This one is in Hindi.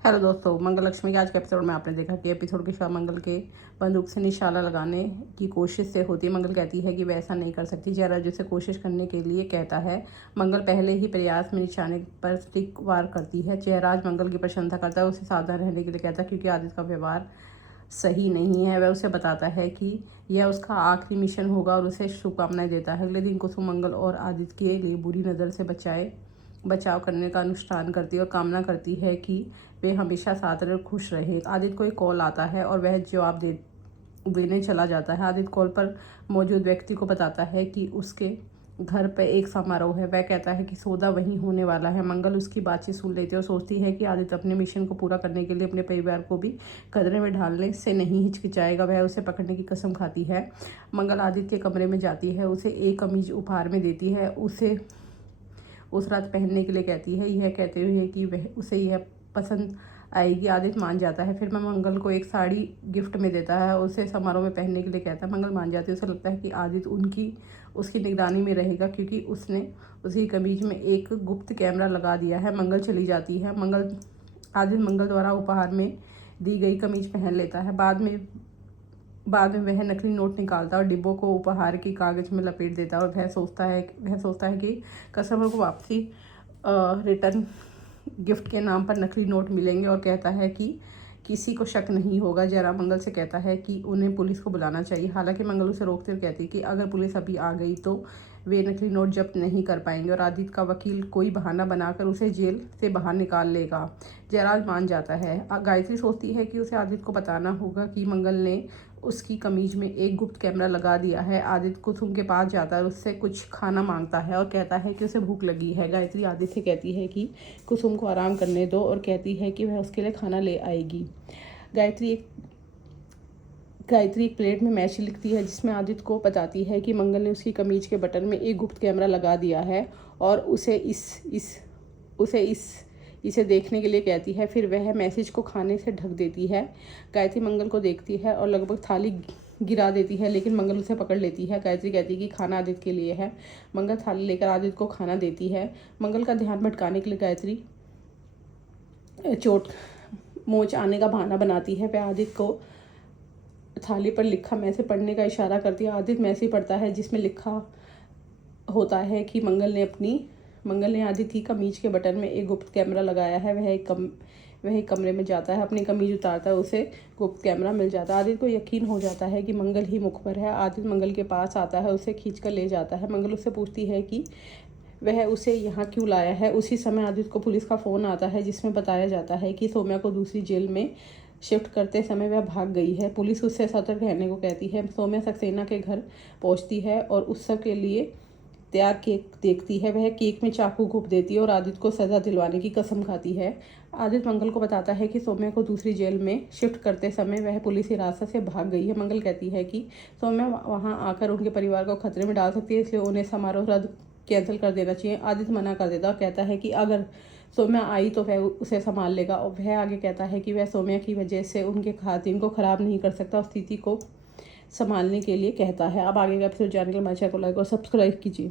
हेलो दोस्तों, मंगल लक्ष्मी के आज के एपिसोड में आपने देखा कि एपिसोड की शुरुआत मंगल के बंदूक से निशाना लगाने की कोशिश से होती है। मंगल कहती है कि वह ऐसा नहीं कर सकती। जयराज उसे कोशिश करने के लिए कहता है। मंगल पहले ही प्रयास में निशाने पर स्टिक वार करती है। जयराज मंगल की प्रशंसा करता है, उसे सावधान रहने के लिए कहता है क्योंकि आदित्य का व्यवहार सही नहीं है। वह उसे बताता है कि यह उसका आखिरी मिशन होगा और उसे शुभकामनाएं देता है। अगले दिन कुसुम मंगल और आदित्य के लिए बुरी नज़र से बचाव करने का अनुष्ठान करती है और कामना करती है कि वे हमेशा साथ रहे और खुश रहे। आदित्य को एक कॉल आता है और वह जवाब देने चला जाता है। आदित्य कॉल पर मौजूद व्यक्ति को बताता है कि उसके घर पर एक समारोह है। वह कहता है कि सौदा वहीं होने वाला है। मंगल उसकी बातचीत सुन लेती है और सोचती है कि आदित्य अपने मिशन को पूरा करने के लिए अपने परिवार को भी खतरे में डालने से नहीं हिचकिचाएगा। वह उसे पकड़ने की कसम खाती है। मंगल आदित्य के कमरे में जाती है, उसे एक कमीज उपहार में देती है, उसे उस रात पहनने के लिए कहती है, यह कहते हुए कि वह उसे यह पसंद आएगी। आदित्य मान जाता है। फिर मैं मंगल को एक साड़ी गिफ्ट में देता है, उसे समारोह में पहनने के लिए कहता है। मंगल मान जाती है। उसे लगता है कि आदित्य उसकी निगरानी में रहेगा क्योंकि उसने उसकी कमीज में एक गुप्त कैमरा लगा दिया है। मंगल चली जाती है। आदित्य मंगल द्वारा उपहार में दी गई कमीज पहन लेता है। बाद में वह नकली नोट निकालता है और डिब्बों को उपहार की कागज़ में लपेट देता है और वह सोचता है कि कस्टमर को वापसी रिटर्न गिफ्ट के नाम पर नकली नोट मिलेंगे और कहता है कि किसी को शक नहीं होगा। जयराम मंगल से कहता है कि उन्हें पुलिस को बुलाना चाहिए। हालांकि मंगल उसे रोकते हुए कहती है कि अगर पुलिस अभी आ गई तो वे नकली नोट जब्त नहीं कर पाएंगे और आदित्य का वकील कोई बहाना बनाकर उसे जेल से बाहर निकाल लेगा। जयराज मान जाता है। गायत्री सोचती है कि उसे आदित्य को बताना होगा कि मंगल ने उसकी कमीज में एक गुप्त कैमरा लगा दिया है। आदित्य कुसुम के पास जाता है और उससे कुछ खाना मांगता है और कहता है कि उसे भूख लगी है। गायत्री आदित्य से कहती है कि कुसुम को आराम करने दो और कहती है कि वह उसके लिए खाना ले आएगी। गायत्री एक प्लेट में मैसेज लिखती है जिसमें आदित्य को बताती है कि मंगल ने उसकी कमीज के बटन में एक गुप्त कैमरा लगा दिया है और इसे देखने के लिए कहती है। फिर वह मैसेज को खाने से ढक देती है। गायत्री मंगल को देखती है और लगभग थाली गिरा देती है, लेकिन मंगल उसे पकड़ लेती है। गायत्री कहती है कि खाना आदित्य के लिए है। मंगल थाली लेकर आदित्य को खाना देती है। मंगल का ध्यान भटकाने के लिए गायत्री चोट मोच आने का बहाना बनाती है। वह आदित्य को थाली पर लिखा मैसेज पढ़ने का इशारा करती है। आदित्य मैसेज पढ़ता है जिसमें लिखा होता है कि मंगल ने आदित्य की कमीज के बटन में एक गुप्त कैमरा लगाया है। वह एक कमरे में जाता है, अपनी कमीज उतारता है, उसे गुप्त कैमरा मिल जाता है। आदित्य को यकीन हो जाता है कि मंगल ही मुखबिर है। आदित्य मंगल के पास आता है, उसे खींचकर ले जाता है। मंगल उससे पूछती है कि वह उसे यहाँ क्यों लाया है। उसी समय आदित्य को पुलिस का फ़ोन आता है जिसमें बताया जाता है कि सौम्या को दूसरी जेल में शिफ्ट करते समय वह भाग गई है। पुलिस उससे सतर्क रहने को कहती है। सौम्या सक्सेना के घर पहुँचती है और उत्सव के लिए तैयार केक देखती है। वह केक में चाकू घोंप देती है और आदित्य को सज़ा दिलवाने की कसम खाती है। आदित्य मंगल को बताता है कि सौम्या को दूसरी जेल में शिफ्ट करते समय वह पुलिस हिरासत से भाग गई है। मंगल कहती है कि सौम्या वहां आकर उनके परिवार को खतरे में डाल सकती है, इसलिए उन्हें समारोह रद्द कैंसिल कर देना चाहिए। आदित्य मना कर देता और कहता है कि अगर सौम्या आई तो वह उसे संभाल लेगा और वह आगे कहता है कि वह सौम्या की वजह से उनके खातिन को ख़राब नहीं कर सकता और स्थिति को संभालने के लिए कहता है। अब आगे का एपिसोड जानने के लिए हमारे चैनल को लाइक और सब्सक्राइब कीजिए।